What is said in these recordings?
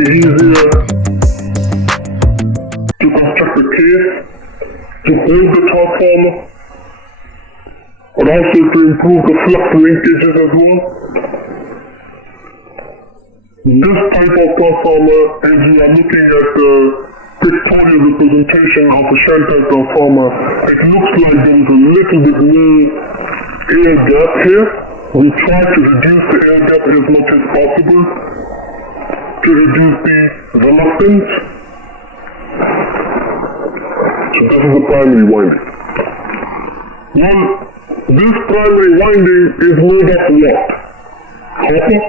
be easier to construct a case, to hold the transformer, and also to improve the flux linkages as well. This type of transformer, as we are looking at the pictorial representation of a shell type transformer, it looks like there is a little bit more air gap here. We try to reduce the air gap as much as possible to reduce the reluctance. So this is the primary winding. Well, this primary winding is made of what? Copper?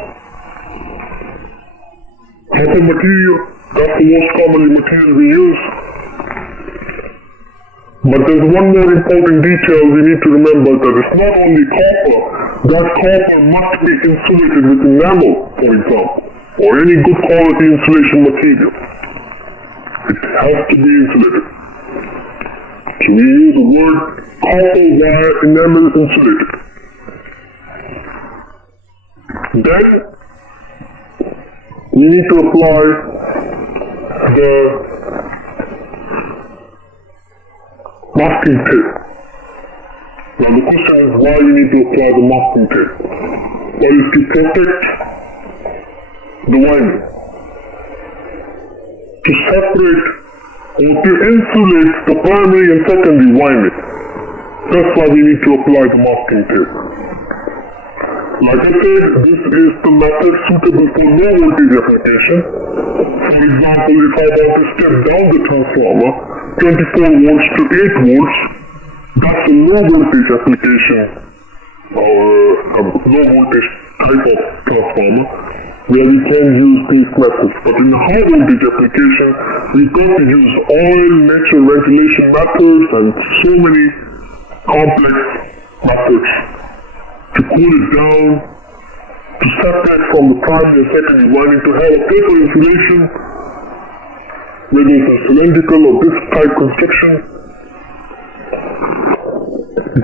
Copper material. That's the most commonly material we use. But there's one more important detail we need to remember, that it's not only copper. That copper must be insulated with enamel, for example, or any good quality insulation material. It has to be insulated. So we use the word copper wire enamel insulated. Then we need to apply the masking tape. Now the question is, why you need to apply the masking tape? Well, it's to protect the winding, to separate or to insulate the primary and secondary winding. That's why we need to apply the masking tape. Like I said, this is the method suitable for low voltage application. For example, if I want to step down the transformer 24 volts to 8 volts, that's a low voltage application, or a low voltage type of transformer, where we can use these methods. But in a high voltage application, we've got to use oil, natural ventilation methods, and so many complex methods to cool it down, to separate from the primary and secondary winding, to have a proper insulation, whether it's a cylindrical or disc type construction.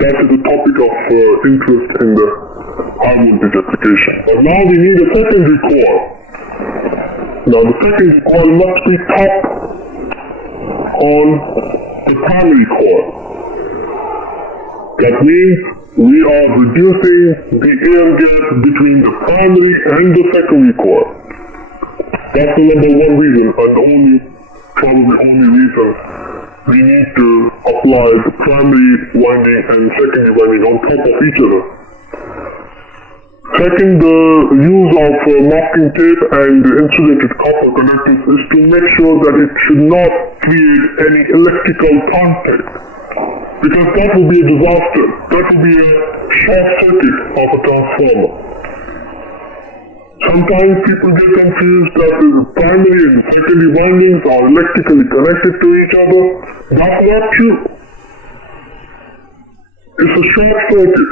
That is the topic of interest in the high voltage application. But now we need a secondary coil. Now the secondary coil must be tapped on the primary coil. That means we are reducing the air gap between the primary and the secondary coil. That's the number one reason, and probably only reason we need to apply the primary winding and secondary winding on top of each other. Second, the use of masking tape and insulated copper conductors is to make sure that it should not create any electrical contact, because that would be a disaster. That would be a short circuit of a transformer. Sometimes people get confused that the primary and the secondary windings are electrically connected to each other. That's not true. It's a short circuit.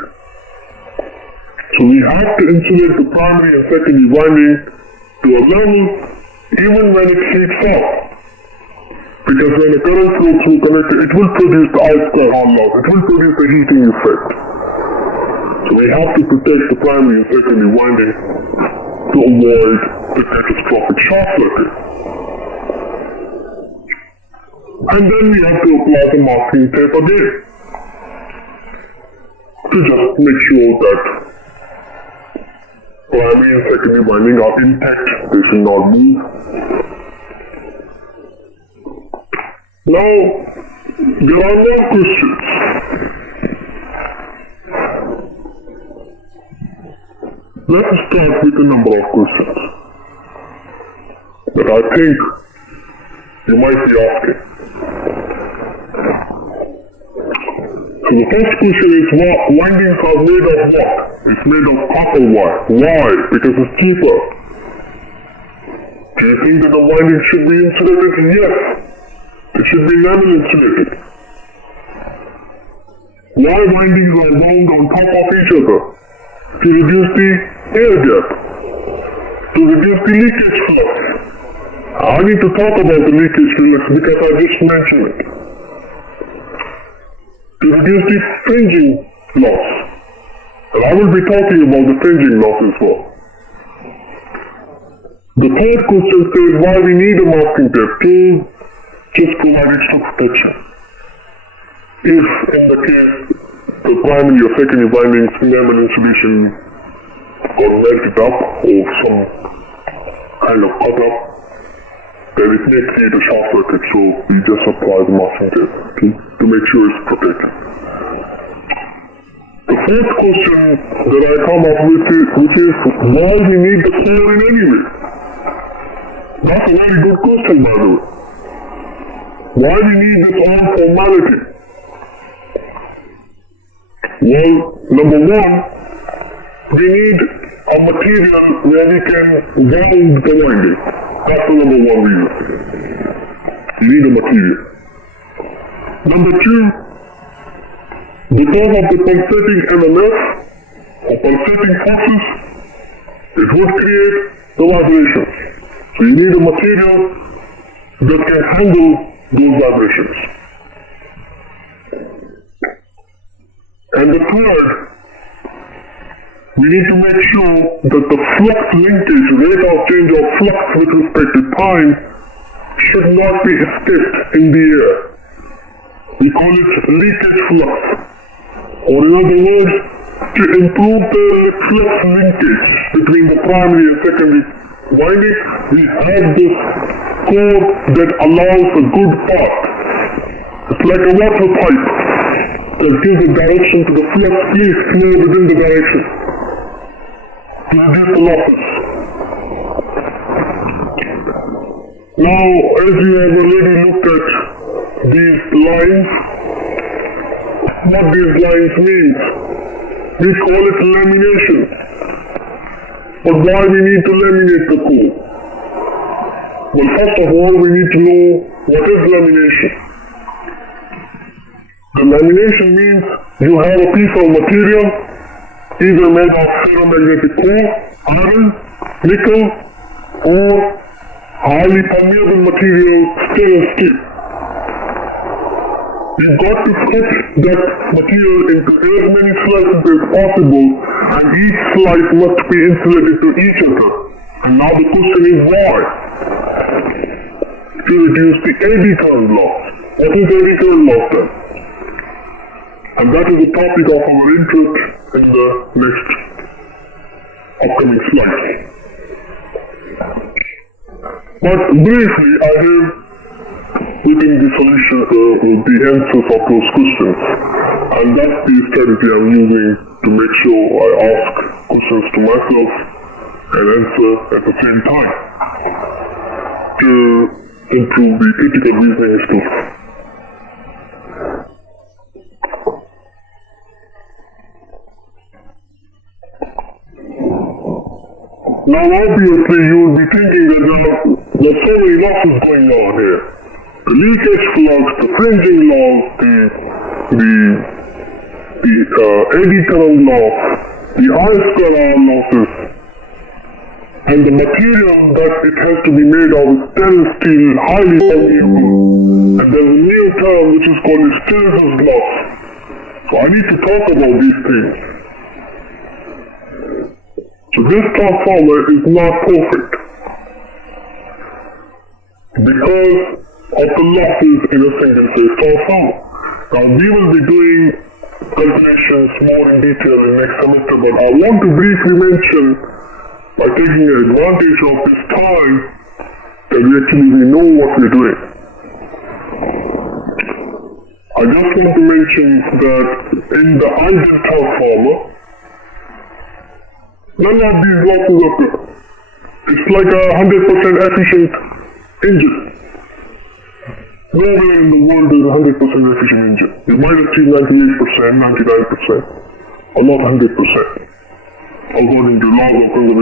So we have to insulate the primary and secondary winding to a level even when it heats up. Because when the current flows through connector, it will produce the I-square Hall loss. It will produce the heating effect. So we have to protect the primary and secondary winding to avoid the catastrophic short circuit. And then we have to apply the masking tape again to just make sure that primary and secondary winding are intact, they should not move. Now, there are more questions. Let us start with a number of questions that I think you might be asking. So the first question is, windings are made of what? It's made of copper wire. Why? Because it's cheaper. Do you think that the winding should be insulated? Yes. It should be enamel insulated. Why windings are wound on top of each other? To reduce the air gap, to reduce the leakage flux. I need to talk about the leakage flux because I just mentioned it. To reduce the fringing loss. And I will be talking about the fringing loss as well. The third question says why we need a masking tape to just provide extra protection. If in the case the primary or secondary windings enamel insulation got melted up or some kind of cut up, then it may create a short circuit, so we just apply the masking tape to make sure it's protected. The fourth question that I come up with which is why we need the chlorine anyway? That's a very good question, by the way. Why we need this all formality? Well, number one, we need a material where we can wound the winding. That's the number one reason. We need a material. Number two, because of the pulsating MMF or pulsating forces, it would create the vibrations. So you need a material that can handle those vibrations. And the third, we need to make sure that the flux linkage, rate of change of flux with respect to time, should not be escaped in the air. We call it leakage flux. Or in other words, to improve the flux linkage between the primary and secondary winding, we have this core that allows a good path. It's like a water pipe that gives a direction to the flux. Please flow within the direction to reduce the losses. Now, as you have already looked at these lines, what these lines mean, we call it lamination. But why we need to laminate the core? Well, first of all, we need to know what is lamination. The lamination means you have a piece of material either made of ferromagnetic core, iron, nickel, or highly permeable material, stainless steel. You've got to cut that material into as many slices as possible, and each slice must be insulated to each other. And now the question is why? To reduce the eddy current loss. What is eddy current loss then? And that is the topic of our interest in the next upcoming slide. But briefly, I have written the solution, the answers of those questions, and that's the strategy I'm using to make sure I ask questions to myself and answer at the same time to improve the critical reasoning skills. Now obviously you will be thinking that there's so many losses going on here. The leakage flux, the fringing loss, the eddy current loss, the ice losses, and the material that it has to be made of is stainless steel, highly permeable. And there's a new term which is called hysteresis loss. So I need to talk about these things. So this transformer is not perfect because of the losses in a single phase transformer. Now we will be doing calculations more in detail in next semester, but I want to briefly mention, by taking advantage of this time, that we know what we're doing. I just want to mention that in the ideal transformer, none of these losses occur. It's like a 100% efficient engine. Nowhere in the world is a 100% efficient engine. You might achieve 98%, 99%, or not 100%, according to laws of conservation.